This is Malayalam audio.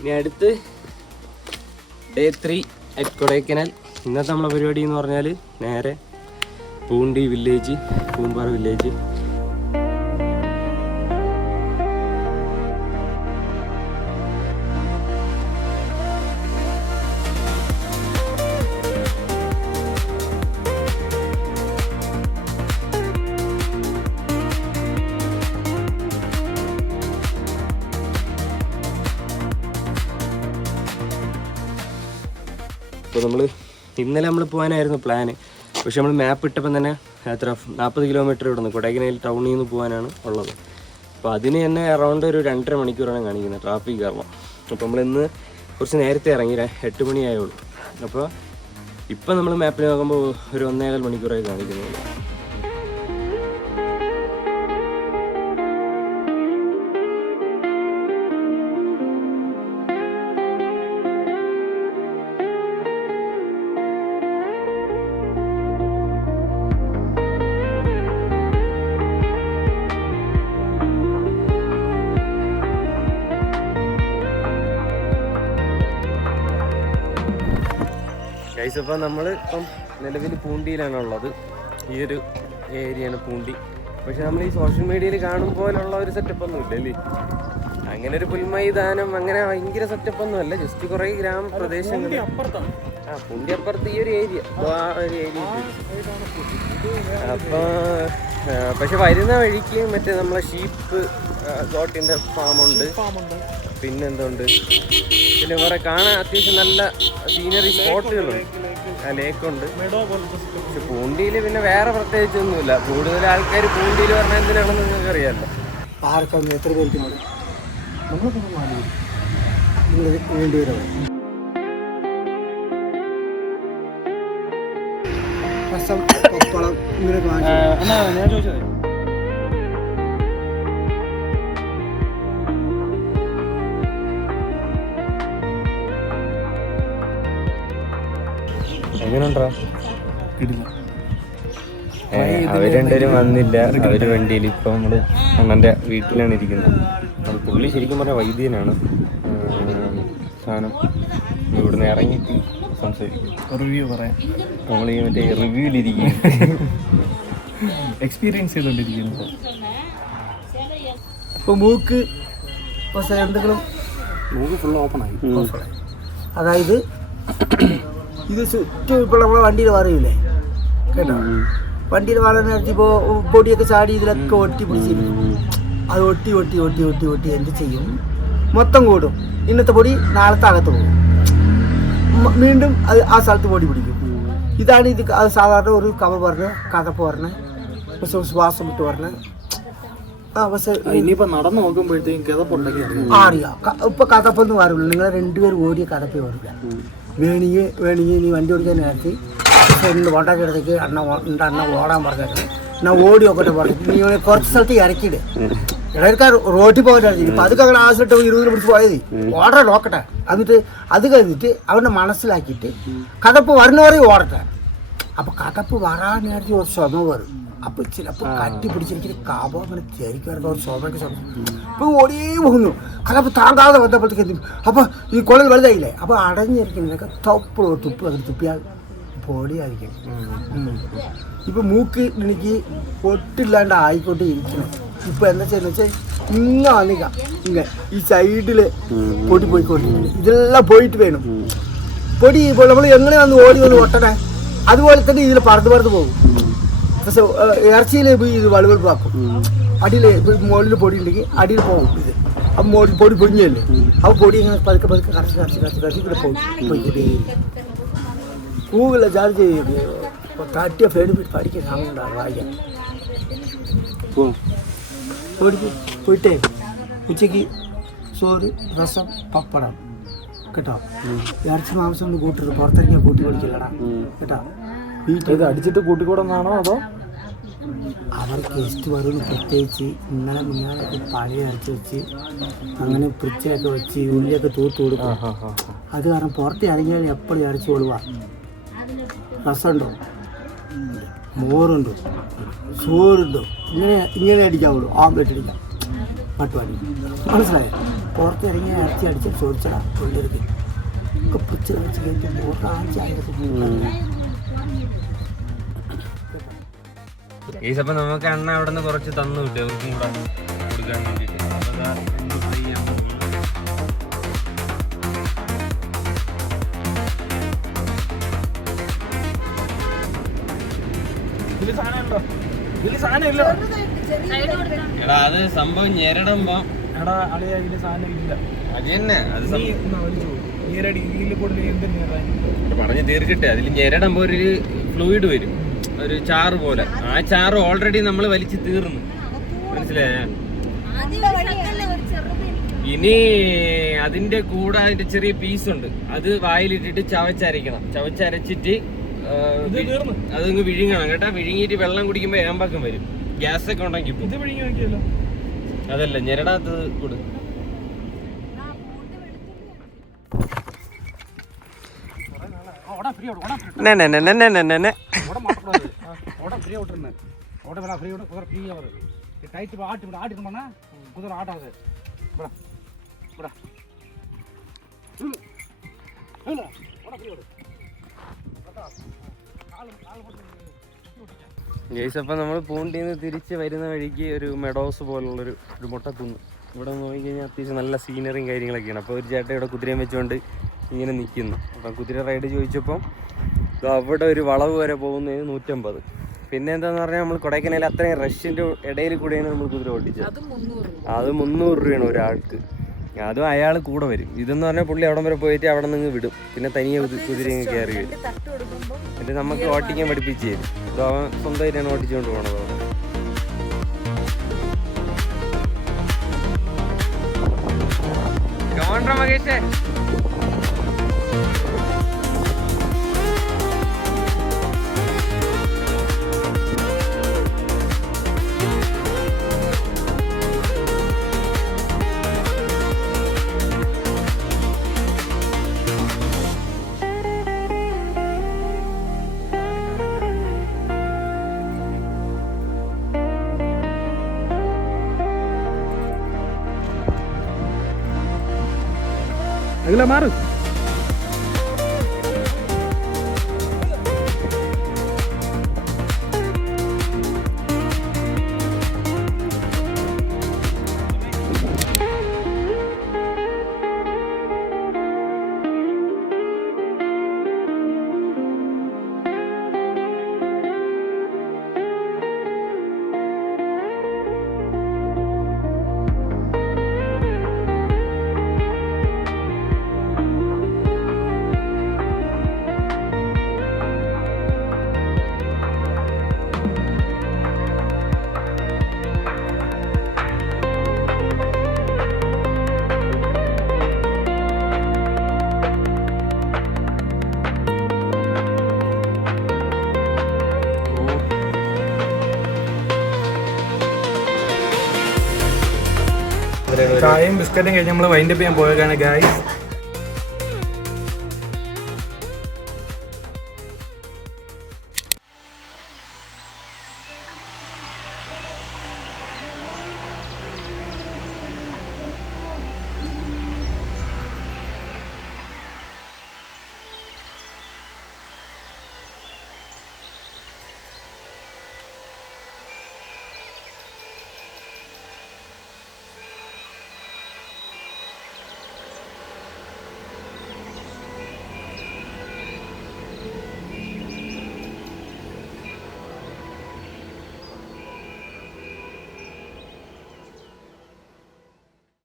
ഇനി അടുത്ത് Day 3 at കൊടൈക്കനാൽ. ഇന്നത്തെ നമ്മളെ പരിപാടി എന്ന് പറഞ്ഞാൽ നേരെ പൂണ്ടി വില്ലേജ്, പൂമ്പാറ വില്ലേജ്. അപ്പോൾ ഇന്നലെ നമ്മൾ പോകാനായിരുന്നു പ്ലാന്. പക്ഷെ നമ്മൾ മാപ്പ് ഇട്ടപ്പം തന്നെ എത്ര 40 കിലോമീറ്റർ ഇവിടുന്ന് കൊടൈക്കനാൽ ടൗണിൽ നിന്ന് പോകാനാണ് ഉള്ളത്. അപ്പോൾ അതിന് തന്നെ അറൗണ്ട് ഒരു 2.5 മണിക്കൂറാണ് കാണിക്കുന്നത് ട്രാഫിക് കാരണം. അപ്പോൾ നമ്മളിന്ന് കുറച്ച് നേരത്തെ ഇറങ്ങി 8 മണിയായുള്ളൂ. അപ്പോൾ ഇപ്പം നമ്മൾ മാപ്പിൽ നോക്കുമ്പോൾ ഒരു 1.25 മണിക്കൂറായി കാണിക്കുന്നത്. അപ്പോൾ നമ്മളിപ്പം നിലവിൽ പൂണ്ടിയിലാണുള്ളത്. ഈ ഒരു ഏരിയയാണ് പൂണ്ടി. പക്ഷെ നമ്മൾ ഈ സോഷ്യൽ മീഡിയയിൽ കാണും പോലുള്ള ഒരു സെറ്റപ്പ് ഒന്നും ഇല്ല അല്ലേ. അങ്ങനെ ഒരു പുൽമൈതാനം അങ്ങനെ ഭയങ്കര സെറ്റപ്പ് ഒന്നും അല്ല. ജസ്റ്റ് കുറേ ഗ്രാമപ്രദേശങ്ങൾ. പൂണ്ടി അപ്പുറത്ത് ഈ ഒരു ഏരിയ, ആ ഒരു ഏരിയ. അപ്പോൾ പക്ഷെ വരുന്ന വഴിക്ക് മറ്റേ നമ്മളെ ഷീപ്പ് ഗോട്ടിൻ്റെ ഫാമുണ്ട്, പിന്നെന്തുണ്ട്, പിന്നെ വേറെ കാണാൻ അത്യാവശ്യം നല്ല സീനറി സ്പോട്ടുകളുണ്ട്, ലേക്കുണ്ട്. പക്ഷെ പൂണ്ടിയിൽ പിന്നെ വേറെ പ്രത്യേകിച്ചൊന്നുമില്ല. കൂടുതൽ ആൾക്കാർ പൂണ്ടിയിൽ പറഞ്ഞാൽ എന്തിനാണെന്ന് നിങ്ങൾക്ക് അറിയാമല്ലോ. ആർക്കാണ് എത്ര പേർക്ക് മതി വേണ്ടിവരും. രസം, പപ്പളം ഇങ്ങനെ ഞാൻ ചോദിച്ചത് എങ്ങനെയുണ്ടോ? അവർ രണ്ടുപേരും വന്നില്ല. അവർ വണ്ടിയിൽ ഇപ്പം നമ്മൾ അണ്ണൻ്റെ വീട്ടിലാണ് ഇരിക്കുന്നത്. അത് പുള്ളി ശരിക്കും പറഞ്ഞാൽ വൈദ്യനാണ്. സാധനം ഇവിടുന്ന് ഇറങ്ങിയിട്ട് സംസാരിക്കും, റിവ്യൂ പറയാം. നമ്മൾ ഈ മറ്റേ റിവ്യൂവിലിരിക്കും, എക്സ്പീരിയൻസ് ചെയ്തുകൊണ്ടിരിക്കുന്നു. ഇപ്പോൾ മൂക്ക് എന്തെങ്കിലും മൂക്ക് ഫുൾ ഓപ്പൺ ആയി. അതായത് ഇത് ചുറ്റും ഇപ്പോൾ നമ്മളെ വണ്ടിയിൽ പറയൂലേ കേട്ടോ. വണ്ടിയിൽ വളരെ നേരത്തെ ഇപ്പോൾ പൊടിയൊക്കെ ചാടി ഇതിലൊക്കെ ഒട്ടി പിടിച്ചിരിക്കും. അത് ഒട്ടി ഒട്ടി ഒട്ടി ഒട്ടി ഒട്ടി എന്ത് ചെയ്യും, മൊത്തം കൂടും. ഇന്നത്തെ പൊടി നാളത്തെ അകത്ത് പോകും, വീണ്ടും അത് ആ സ്ഥലത്ത് പൊടി പിടിക്കും. ഇതാണ് ഇത്. അത് സാധാരണ ഒരു കഥപ്പ് പറഞ്ഞ് ശ്വാസം വിട്ട് പറഞ്ഞ് ഇനിയിപ്പോൾ നടന്നു നോക്കുമ്പോഴത്തേക്കും കിതപ്പുണ്ടെങ്കിൽ അറിയാം. ഇപ്പം കഥപ്പൊന്നും വരില്ല. നിങ്ങൾ രണ്ടുപേരും ഓടിയ കഥപ്പേ വരില്ല. വേണമെങ്കിൽ നീ വണ്ടി ഓടിക്കാൻ നേരത്തെ കോണ്ടാക്ടത്തേക്ക് അണ്ണ ഓടാൻ പറഞ്ഞിട്ട് ഞാൻ ഓടി നോക്കട്ടെ പറഞ്ഞു. നീ കുറച്ച് സ്ഥലത്ത് ഇറക്കിയിട്. ഇടയ്ക്കാർ റോട്ടിൽ പോകാനായിരുന്നു. ഇപ്പം അതൊക്കെ അങ്ങനെ ആവശ്യമായിട്ട് 20 പിടിച്ച് പോയത് ഓടാൻ നോക്കട്ടെ. എന്നിട്ട് അത് കഴിഞ്ഞിട്ട് അവനെ മനസ്സിലാക്കിയിട്ട് കഥപ്പ് വരുന്നവരെയും ഓടട്ടെ. അപ്പം കഥപ്പ് വരാൻ നേരത്തെ ഒരു സ്വതം വരും. അപ്പോൾ ചിലപ്പോൾ കട്ടി പിടിച്ചിരിക്കുന്ന കാബോ അങ്ങനെ ചേരിക്കാർക്ക് ഒരു സ്വതമൊക്കെ സ്വന്തം ഇപ്പോൾ ഓടിയേ പോകുന്നു. കഥപ്പ് താങ്കാതെ വന്നപ്പോഴത്തേക്ക് എന്ത് അപ്പോൾ ഈ കുളൽ വലുതായില്ലേ. അപ്പോൾ അടഞ്ഞിരിക്കുന്നതൊക്കെ തുപ്പ് അത് തുപ്പിയാൽ പൊടിയായിരിക്കും. ഇപ്പം മൂക്ക് എനിക്ക് പൊട്ടില്ലാണ്ട് ആയിക്കോട്ടെ ഇരിക്കണം. ഇപ്പം എന്താ ചെയ്യുന്നത് വെച്ചാൽ ഇങ്ങനെ ഈ സൈഡിൽ പൊടി പോയിക്കൊണ്ടിരിക്കുന്നത്. ഇതെല്ലാം പോയിട്ട് വേണം പൊടി. ഇപ്പോൾ നമ്മൾ എങ്ങനെ വന്ന് ഓടി വന്ന് ഒട്ടണേ അതുപോലെ തന്നെ ഇതിൽ പറന്ന് പോകും. പക്ഷെ ഇറച്ചിയിൽ ഇത് വളുവെളുപ്പാക്കും. അടിയിൽ മുകളിൽ പൊടി ഉണ്ടെങ്കിൽ അടിയിൽ പോകും. ഇത് അപ്പം മുകളിൽ പൊടി പൊടിഞ്ഞല്ലേ. അപ്പോൾ പൊടി ഇങ്ങനെ പതുക്കെ കറച്ച് ഇവിടെ പോയിക്കൊണ്ടേ ഗൂഗിളിൽ ചാർജ് തട്ടിയ ഫ്രണ്ട് പഠിക്കാൻ സാധനം വായിക്കാം. പോയിട്ടേ ഉച്ചയ്ക്ക് ചോറ്, രസം, പപ്പടം കേട്ടോ. ഇറച്ചി മാംസം ഒന്ന് കൂട്ടരുത്. പുറത്തിറങ്ങിയാൽ കൂട്ടി പഠിക്കില്ലടാ കേട്ടോ. ഇത് അടിച്ചിട്ട് കൂട്ടിക്കൂടെന്നാണോ അതോ അവർ ഗസ്റ്റ് വരുന്നു? പ്രത്യേകിച്ച് ഇന്നലെ മുന്നാലൊക്കെ പഴയ ഇറച്ചി വെച്ച് അങ്ങനെ ഫ്രിഡ്ജിലൊക്കെ വെച്ച് ഉള്ളിയൊക്കെ തൂത്ത് കൊടുക്കും. അത് കാരണം പുറത്ത് ഇറങ്ങിയാൽ എപ്പോഴും ഇറച്ചി കൊള്ളുക. രസമുണ്ടോ, മോറുണ്ടോ, ചോറുണ്ടോ, ഇങ്ങനെ അടിക്കാവുള്ളൂ. ഓംലെറ്റ് അടിക്കാം, പട്ടുപാടി. മനസ്സിലായോ? പുറത്തിറങ്ങി ഇറച്ചി അടിച്ച് ചോദിച്ചാൽ കൊണ്ടിരിക്കും ഒക്കെ പിടിച്ച് വെച്ച് കഴിഞ്ഞിട്ട് ഒരാഴ്ച ഈ സമയം നമുക്ക് എണ്ണ അവിടെ നിന്ന് കുറച്ച് തന്നു കിട്ടും അവർക്കും കൂടെ കൊടുക്കാൻ വേണ്ടിയിട്ട്. എടാ അത് സംഭവം ഞെരടുമ്പോ അത് തന്നെ അത് പറഞ്ഞു തീർക്കട്ടെ. അതിൽ ഞെരടുമ്പോ ഒരു ഫ്ലൂയിഡ് വരും, ഒരു ചാറ് പോലെ. ആ ചാറ് ഓൾറെഡി നമ്മൾ വലിച്ചു തീർന്നു, മനസ്സിലായ? ഇനി അതിന്റെ കൂടെ അതിന്റെ ചെറിയ പീസുണ്ട്, അത് വായിലിട്ടിട്ട് ചവച്ചരയ്ക്കണം. ചവച്ചരച്ചിട്ട് അതങ്ങ് വിഴുങ്ങണം കേട്ടാ. വിഴുങ്ങിയിട്ട് വെള്ളം കുടിക്കുമ്പോ ഏമ്പാക്കം വരും, ഗ്യാസ് ഒക്കെ ഉണ്ടെങ്കിൽ. അതല്ല ഞെരടാത്തത് കൂടെ. അപ്പം നമ്മൾ പൂണ്ടിന്ന് തിരിച്ച് വരുന്ന വഴിക്ക് ഒരു മെഡോസ് പോലുള്ളൊരു മുട്ടക്കുന്ന്. ഇവിടെ നോക്കിക്കഴിഞ്ഞാൽ അത്യാവശ്യം നല്ല സീനറിയും കാര്യങ്ങളൊക്കെയാണ്. അപ്പോൾ ഒരു ചേട്ടൻ ഇവിടെ കുതിരയും വെച്ചുകൊണ്ട് ഇങ്ങനെ നിൽക്കുന്നു. അപ്പം കുതിര റൈഡ് ചോദിച്ചപ്പം അവിടെ ഒരു വളവ് വരെ പോകുന്നതിന് 150. പിന്നെ എന്താണെന്ന് പറഞ്ഞാൽ നമ്മൾ കൊടൈക്കനാൽ അത്രയും റഷ്യൻ്റെ ഇടയിൽ കൂടെയാണ് നമ്മൾ കുതിര ഓടിച്ചത്. അത് 300 രൂപയാണ് ഒരാൾക്ക്. അതും അയാൾ കൂടെ വരും. ഇതെന്ന് പറഞ്ഞാൽ പുള്ളി അവിടം വരെ പോയിട്ട് അവിടെ നിന്ന് വിടും, പിന്നെ തനിയെ കുതിരയും കയറി വരും. എന്നിട്ട് നമുക്ക് ഓട്ടിക്കാൻ പഠിപ്പിച്ച് തരും. ഇത് അവൻ സ്വന്തമായിട്ടാണ് ഓടിച്ചുകൊണ്ട് പോകണത്. മകേഷേ अगला मार ചായയും ബിസ്ക്കറ്റും കഴിഞ്ഞ് നമ്മൾ വൈൻഡപ്പ് ചെയ്യാൻ പോയേക്കാണ് ഗായ്സ്.